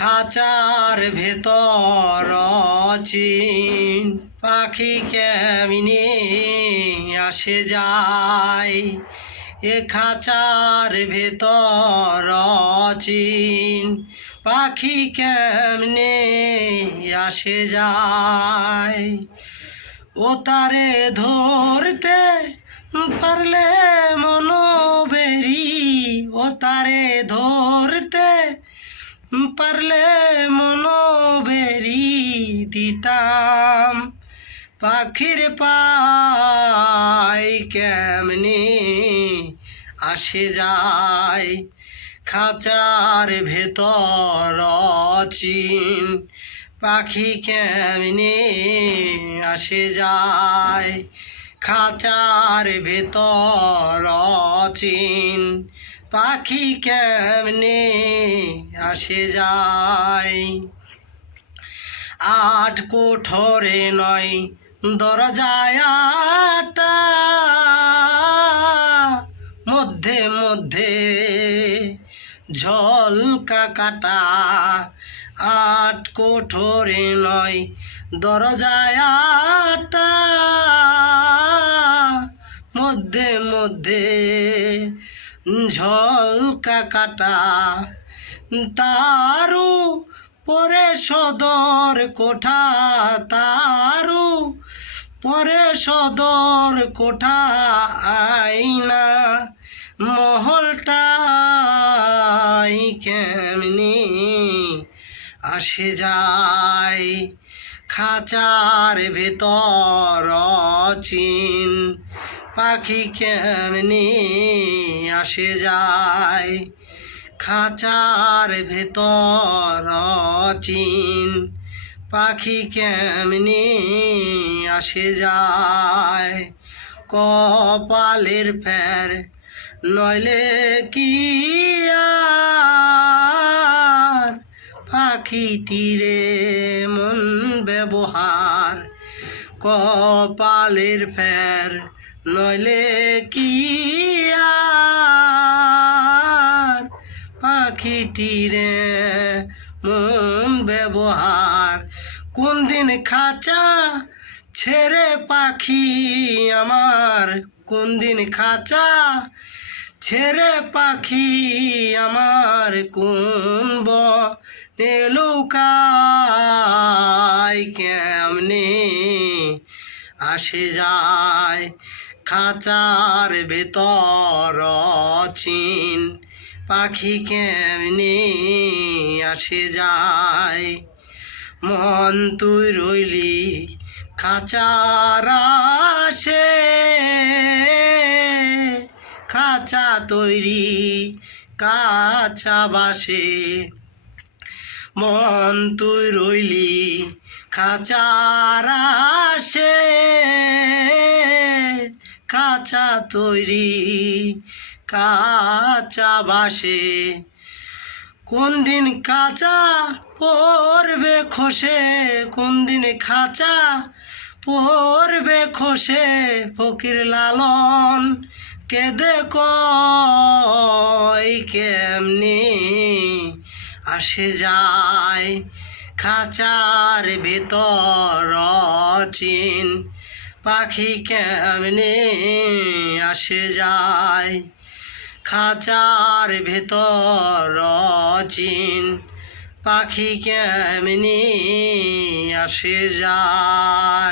খাঁচার ভেতর অচিন পাখি কেমনে আসে যায়। এ খাঁচার ভেতর অচিন পাখি কেমনে আসে যায়। ও তারে ধরতে পারলে মনোবেরি, ও তারে ধরতে পারলে মনোবেরি দিতাম। পাখির পাই কেমনে আসে যায়। খাঁচার ভেতর অচিন পাখি কেমনে আসে যায়। খাঁচার ভেতর অচিন পাখি কেমনে আসে যায়। আট কোঠরে নয় দরজায় আটা, মধ্যে মধ্যে ঝলকা কাটা। আট কোঠরে নয় দরজায় আটা, মধ্যে মধ্যে ঝলকা কাটা। তারু পরে সদর কোঠা, তারু পরে সদর কোঠা আইনা মহলটাই কেমনি আসে যায়। খাঁচার ভেতর অচিন পাখি কেমনি আসে যায়। খাঁচার ভেতর অচিন পাখি কেমনি আসে যায়। কপালের ফের নইলে কি আর পাখিটিরে মন ব্যবহার। কপালের ফের নইলে কি আর পাখিটিরে মন ব্যবহার। কোন দিন খাঁচা ছেড়ে পাখি আমার, কোন দিন খাঁচা ছেড়ে পাখি আমার কোন বনে লুকায় কেমনে আসে যায়। খাঁচার ভেতর অচিন পাখি কেমনে আসে যায়। মন তুই রইলি খাঁচার আশে, খাঁচা তৈরি কাঁচা বাসে। মন তুই রইলি খাঁচার আশে, খাঁচা তৈরি কাঁচা বাসে। কোন দিন কাঁচা পড়বে খসে, কোন দিন খাঁচা পড়বে খসে। ফকির লালন কেঁদে কয় কেমনে আসে যায়। খাঁচার ভেতর অচিন পাখি কেমনে আসে যায়। খাঁচার ভেতর অচিন পাখি কেমনে আসে যায়।